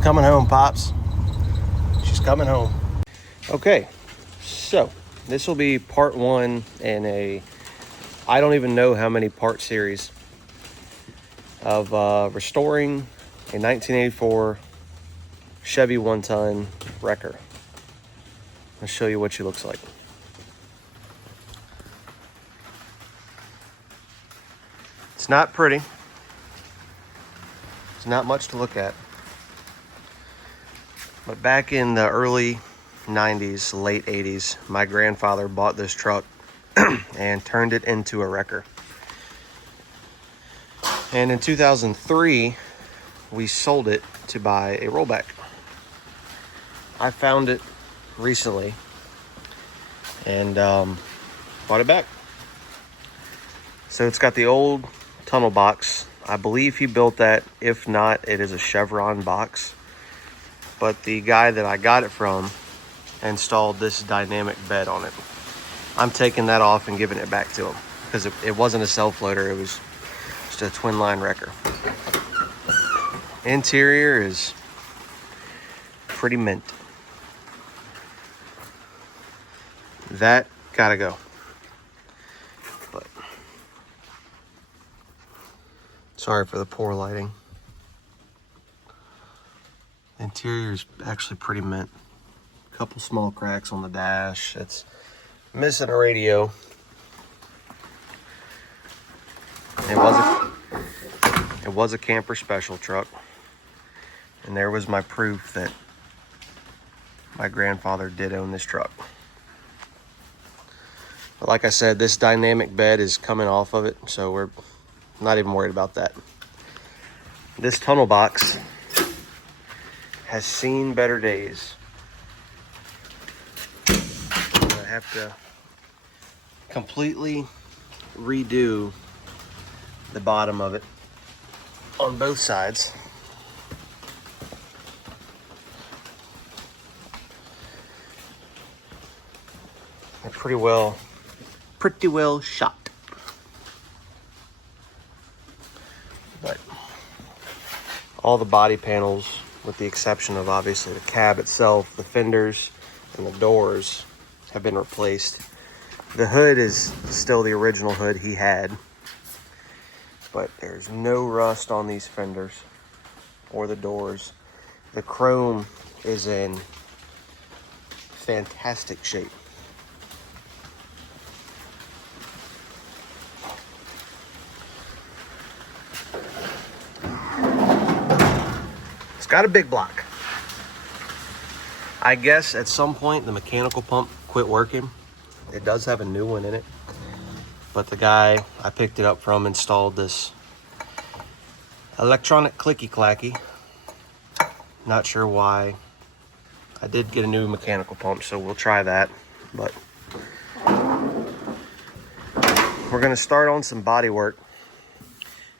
coming home, Pops. She's coming home. Okay, so this will be part one in a, I don't even know how many part series of restoring a 1984 Chevy one-ton wrecker. I'll show you what she looks like. It's not pretty. It's not much to look at. But back in the early 90s, late 80s, my grandfather bought this truck and turned it into a wrecker. And in 2003, we sold it to buy a rollback. I found it recently and bought it back. So it's got the old tunnel box. I believe he built that. If not, it is a Chevron box. But the guy that I got it from installed this dynamic bed on it. I'm taking that off and giving it back to him because it wasn't a self-loader. It was just a twin line wrecker. Interior is pretty mint. That gotta go. But sorry for the poor lighting. Interior is actually pretty mint. A couple small cracks on the dash. It's missing a radio. It was a camper special truck. And there was my proof that my grandfather did own this truck. But like I said, this dynamic bed is coming off of it, so we're not even worried about that. This tunnel box has seen better days. I'm gonna have to completely redo the bottom of it on both sides. They're pretty well shot. But all the body panels, with the exception of obviously the cab itself, the fenders and the doors have been replaced. The hood is still the original hood he had, but there's no rust on these fenders or the doors. The chrome is in fantastic shape. Got a big block. I guess at some point the mechanical pump quit working. It does have a new one in it, but the guy I picked it up from installed this electronic clicky clacky. Not sure why. I did get a new mechanical pump, so we'll try that. But we're gonna start on some body work.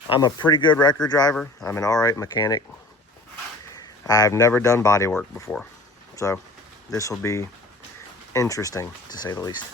I'm a pretty good wrecker driver. I'm an all right mechanic. I've never done body work before, so this will be interesting to say the least.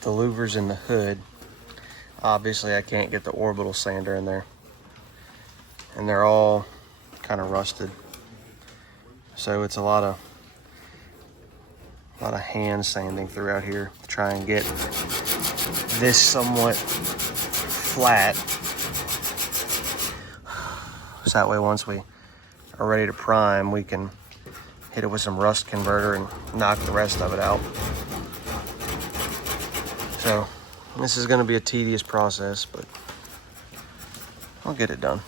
put the louvers in the hood. Obviously, I can't get the orbital sander in there. And they're all kind of rusted. So it's a lot of hand sanding throughout here to try and get this somewhat flat. So that way once we are ready to prime, we can hit it with some rust converter and knock the rest of it out. So this is going to be a tedious process, but I'll get it done.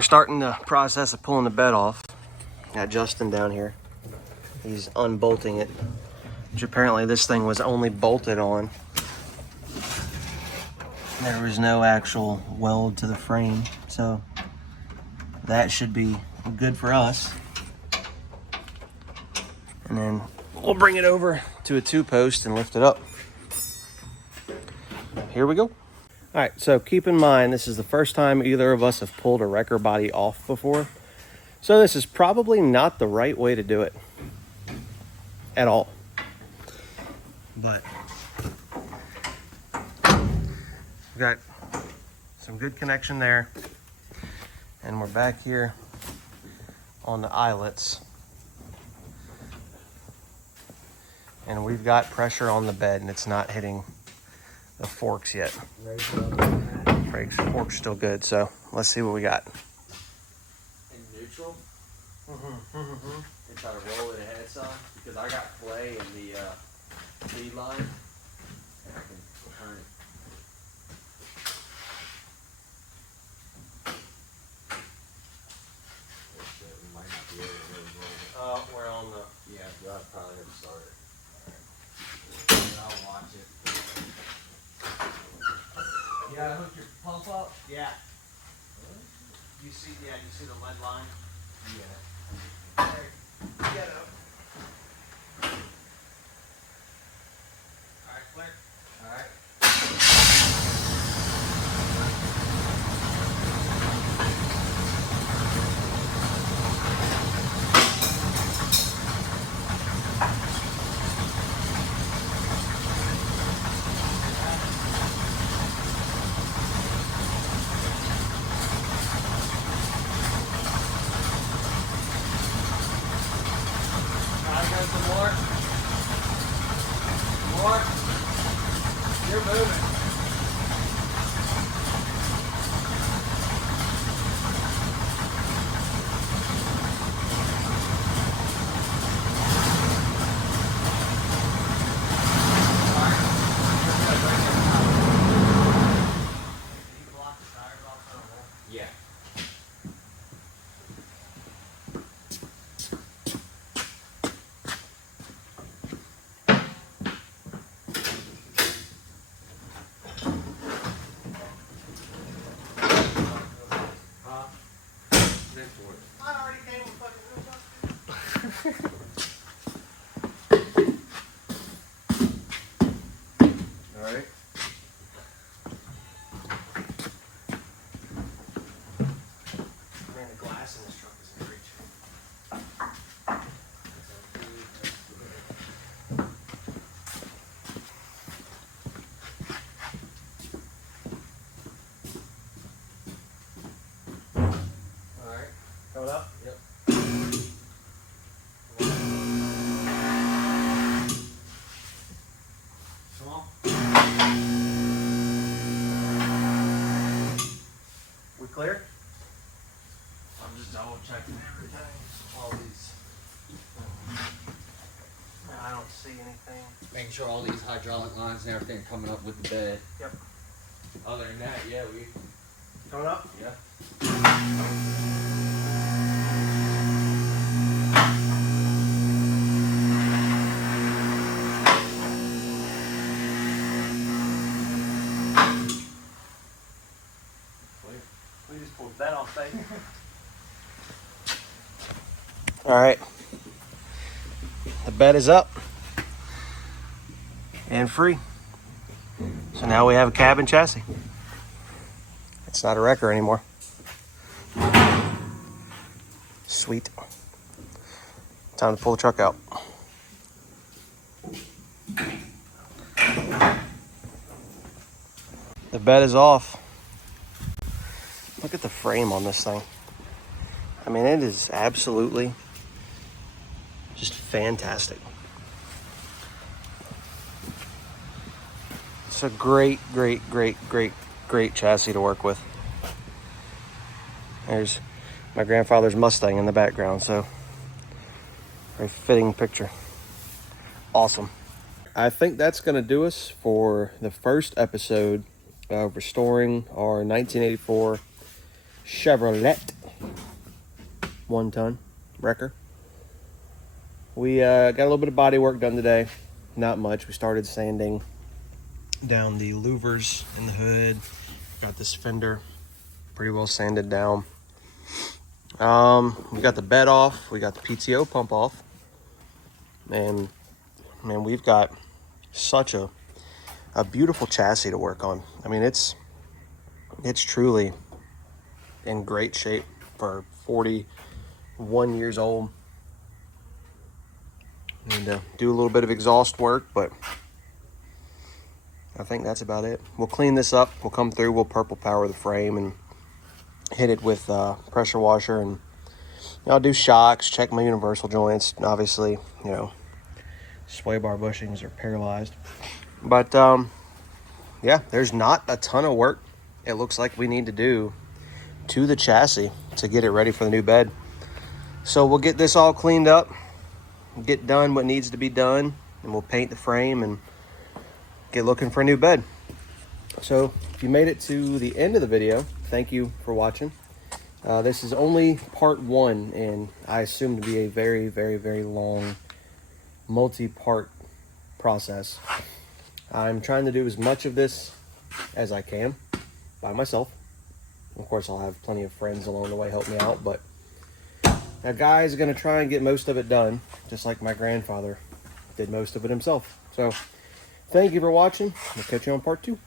Starting the process of pulling the bed off. Got Justin down here. He's unbolting it, which apparently this thing was only bolted on. There was no actual weld to the frame, so that should be good for us. And then we'll bring it over to a 2-post and lift it up. Here we go. All right, so keep in mind, this is the first time either of us have pulled a wrecker body off before. So this is probably not the right way to do it at all. But we've got some good connection there. And we're back here on the eyelets. And we've got pressure on the bed and it's not hitting the forks yet. Fork's still good, so let's see what we got. In neutral? And try to roll it ahead some, because I got play in the feed line, and I can turn it. We might not be able to really roll it. We're on the... Yeah, I'll probably have to start it. Alright. I'll watch it. You gotta hook your pump up? Yeah. You see the lead line? Yeah. Hey, get up. Alright, clear. Alright. More. You're moving. Yeah. I already came with fucking wheels up. Alright. Man, the glass in this truck is in reach. Alright. Coming up? Yep. Come on. We clear? I'm just double checking everything. All these. I don't see anything. Making sure all these hydraulic lines and everything are coming up with the bed. Yep. Other than that, yeah, we. Coming up? Yeah. We just pulled that off, baby. All right. The bed is up and free. So now we have a cabin chassis. It's not a wrecker anymore. Sweet. Time to pull the truck out. The bed is off. Look at the frame on this thing. I mean, it is absolutely just fantastic. It's a great chassis to work with. There's my grandfather's Mustang in the background, so very fitting picture. Awesome. I think that's going to do us for the first episode of restoring our 1984 Chevrolet 1-ton wrecker. We got a little bit of body work done today. Not much. We started sanding down the louvers in the hood. Got this fender pretty well sanded down. We got the bed off. We got the PTO pump off. And man, we've got such a beautiful chassis to work on. I mean, it's truly in great shape for 41 years old. Need to do a little bit of exhaust work, but I think that's about it. We'll clean this up. We'll come through. We'll purple power the frame and hit it with pressure washer, and I'll do shocks, check my universal joints. Obviously, sway bar bushings are paralyzed. But yeah, there's not a ton of work it looks like we need to do to the chassis to get it ready for the new bed. So we'll get this all cleaned up, get done what needs to be done, and we'll paint the frame and get looking for a new bed. So if you made it to the end of the video, thank you for watching. This is only part one, and I assume to be a very, very, very long multi-part process. I'm trying to do as much of this as I can by myself. Of course, I'll have plenty of friends along the way help me out, but that guy's going to try and get most of it done, just like my grandfather did most of it himself. So thank you for watching. We'll catch you on part two.